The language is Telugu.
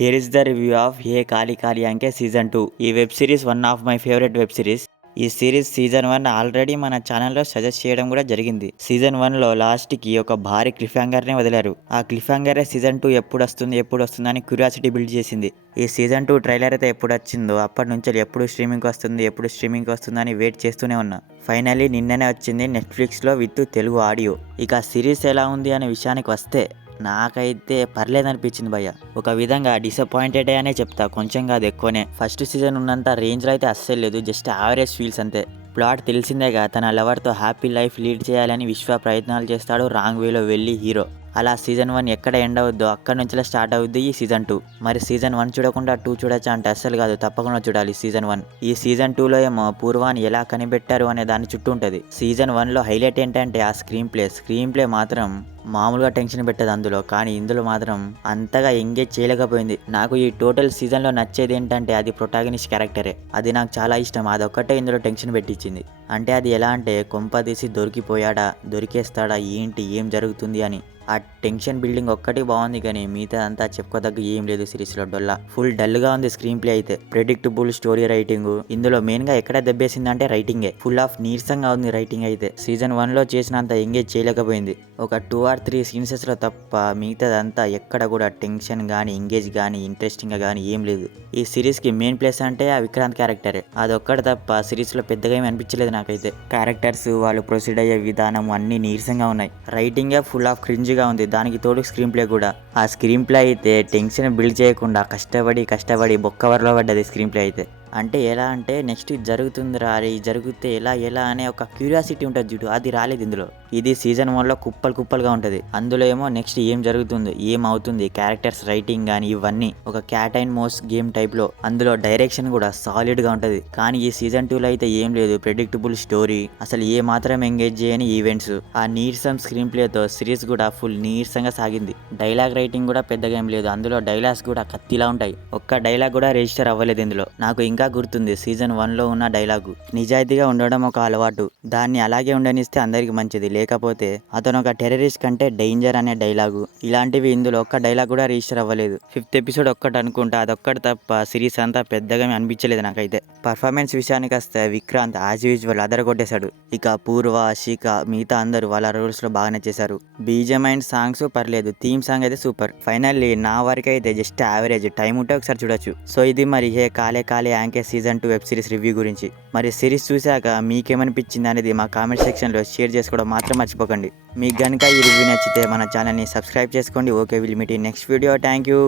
Here is the review of Ye Kali Kali Anke Season 2. ఈ web series one of my favourite web series. ఈ సిరీస్ సీజన్ 1 ఆల్రెడీ మన ఛానల్లో సజెస్ట్ చేయడం కూడా జరిగింది. సీజన్ 1లో లాస్ట్కి ఒక భారీ క్లిఫ్ హ్యాంగర్నే వదిలారు. ఆ క్లిఫ్ హ్యాంగరే సీజన్ 2 ఎప్పుడు వస్తుంది అని క్యూరియాసిటీ బిల్డ్ చేసింది. ఈ సీజన్ 2 ట్రైలర్ అయితే ఎప్పుడు వచ్చిందో అప్పటి నుంచి ఎప్పుడు స్ట్రీమింగ్కి వస్తుందని వెయిట్ చేస్తూనే ఉన్నా. ఫైనల్లీ నిన్ననే వచ్చింది నెట్ఫ్లిక్స్లో విత్ తెలుగు ఆడియో. ఇక సిరీస్ ఎలా ఉంది అనే విషయానికి వస్తే నాకైతే పర్లేదనిపించింది భయ్య. ఒక విధంగా డిసప్పాయింటెడ్ అనే చెప్తా, కొంచెం కాదు ఎక్కువనే. ఫస్ట్ సీజన్ ఉన్నంత రేంజ్లో అయితే అస్సలు లేదు, జస్ట్ యావరేజ్ ఫీల్స్ అంతే. ప్లాట్ తెలిసిందేగా, తన లవర్తో హ్యాపీ లైఫ్ లీడ్ చేయాలని విశ్వ ప్రయత్నాలు చేస్తాడు, రాంగ్ వేలో వెళ్ళి హీరో. అలా సీజన్ 1 ఎక్కడ ఎండ్ అవుద్దో అక్కడ నుంచి స్టార్ట్ అవుద్ది ఈ సీజన్ 2. మరి సీజన్ 1 చూడకుండా 2 చూడొచ్చా అంటే అస్సలు కాదు, తప్పకుండా చూడాలి సీజన్ 1. ఈ సీజన్ 2లో ఏమో పూర్వాన్ని ఎలా కనిపెట్టారు అనే దాని చుట్టూ ఉంటుంది. సీజన్ 1లో హైలైట్ ఏంటంటే ఆ స్క్రీన్ ప్లే మాత్రం మామూలుగా టెన్షన్ పెట్టదు అందులో, కానీ ఇందులో మాత్రం అంతగా ఎంగేజ్ చేయలేకపోయింది. నాకు ఈ టోటల్ సీజన్లో నచ్చేది ఏంటంటే అది ప్రొటాగనిస్ట్ క్యారెక్టరే. అది నాకు చాలా ఇష్టం. అదొక్కటే ఇందులో టెన్షన్ పెట్టించింది. అంటే అది ఎలా అంటే కొంపదీసి దొరికిపోయాడా, దొరికేస్తాడా, ఏంటి ఏం జరుగుతుంది అని. ఆ టెన్షన్ బిల్డింగ్ ఒక్కటి బాగుంది, కానీ మిగతా అంతా చెప్పుకోదగ్గ ఏం లేదు సిరీస్లో. ఫుల్ డల్గా ఉంది స్క్రీన్ ప్లే అయితే. ప్రెడిక్టబుల్ స్టోరీ రైటింగ్ ఇందులో మెయిన్గా ఎక్కడ దెబ్బేసిందంటే రైటింగే. ఫుల్ ఆఫ్ నీరసంగా ఉంది రైటింగ్ అయితే. సీజన్ 1లో చేసినంత ఎంగేజ్ చేయలేకపోయింది. ఒక 2 or 3 సీన్సెస్లో తప్ప మిగతాదంతా ఎక్కడ కూడా టెన్షన్ కానీ ఎంగేజ్ కానీ ఇంట్రెస్టింగ్గా కానీ ఏం లేదు. ఈ సిరీస్కి మెయిన్ ప్లేస్ అంటే ఆ విక్రాంత్ క్యారెక్టరే. అదొక్కటి తప్ప సిరీస్లో పెద్దగా ఏమి అనిపించలేదు నాకైతే. క్యారెక్టర్స్, వాళ్ళు ప్రొసీడ్ అయ్యే విధానం అన్నీ నీరసంగా ఉన్నాయి. రైటింగే ఫుల్ ఆఫ్ క్రింజ్గా ఉంది, దానికి తోడు స్క్రీన్ ప్లే కూడా. ఆ స్క్రీన్ ప్లే అయితే టెన్షన్ బిల్డ్ చేయకుండా కష్టపడి బొక్కవర్లో పడ్డది స్క్రీన్ ప్లే అయితే. అంటే ఎలా అంటే నెక్స్ట్ ఇది జరుగుతుందిరా, అరే జరిగితే ఎలా అనే ఒక క్యూరియాసిటీ ఉంటుంది చూడు, అది రాలేదు ఇందులో. ఇది సీజన్ 1లో కుప్పలుగా ఉంటుంది. అందులో ఏమో నెక్స్ట్ ఏం జరుగుతుంది, ఏం అవుతుంది, క్యారెక్టర్స్ రైటింగ్ కానీ ఇవన్నీ ఒక క్యాట్ అండ్ మౌస్ గేమ్ టైప్లో. అందులో డైరెక్షన్ కూడా సాలిడ్గా ఉంటుంది. కానీ ఈ సీజన్ 2లో అయితే ఏం లేదు. ప్రెడిక్టబుల్ స్టోరీ, అసలు ఏ మాత్రం ఎంగేజ్ చేయని ఈవెంట్స్, ఆ నీరసం స్క్రీన్ ప్లేతో సిరీస్ కూడా ఫుల్ నీరసంగా సాగింది. డైలాగ్ రైటింగ్ కూడా పెద్దగా ఏం లేదు. అందులో డైలాగ్స్ కూడా కత్తిలా ఉంటాయి. ఒక్క డైలాగ్ కూడా రిజిస్టర్ అవ్వలేదు ఇందులో. నాకు ఇంకా గుర్తుంది సీజన్ 1లో ఉన్న డైలాగు, నిజాయితీగా ఉండడం ఒక అలవాటు, దాన్ని అలాగే ఉండనిస్తే అందరికి మంచిది, లేకపోతే అతను ఒక టెర్రరిస్ట్ కంటే డేంజర్ అనే డైలాగు. ఇలాంటివి ఇందులో ఒక్క డైలాగ్ కూడా రిజిస్టర్ అవ్వలేదు. 5th ఎపిసోడ్ ఒక్కటి అనుకుంటా, అదొక్కటి తప్ప సిరీస్ అంతా పెద్దగా అనిపించలేదు నాకైతే. పర్ఫార్మెన్స్ విషయానికి వస్తే విక్రాంత్ యాజ్ యూజువల్ అదరగొట్టేశాడు. ఇక పూర్వ, శిఖ, మిగతా అందరూ వాళ్ళ రోల్స్లో బాగానే చేశారు. బీజం అండ్ సాంగ్స్ పర్లేదు, థీమ్ సాంగ్ అయితే సూపర్. ఫైనల్లీ నా వరకు అయితే జస్ట్ యావరేజ్, టైం ఉంటే ఒకసారి చూడొచ్చు. సో ఇది మరి హే కాలే యాంకే సీజన్ 2 వెబ్ సిరీస్ రివ్యూ గురించి. మరి సిరీస్ చూశాక మీకేమనిపించింది అనేది మా కామెంట్ సెక్షన్లో షేర్ చేసుకోవడం మాత్రం మర్చిపోకండి. మీకు కనుక ఈ రివ్యూ నచ్చితే మన ఛానల్ని సబ్స్క్రైబ్ చేసుకోండి. Okay, will meet in next video. Thank you.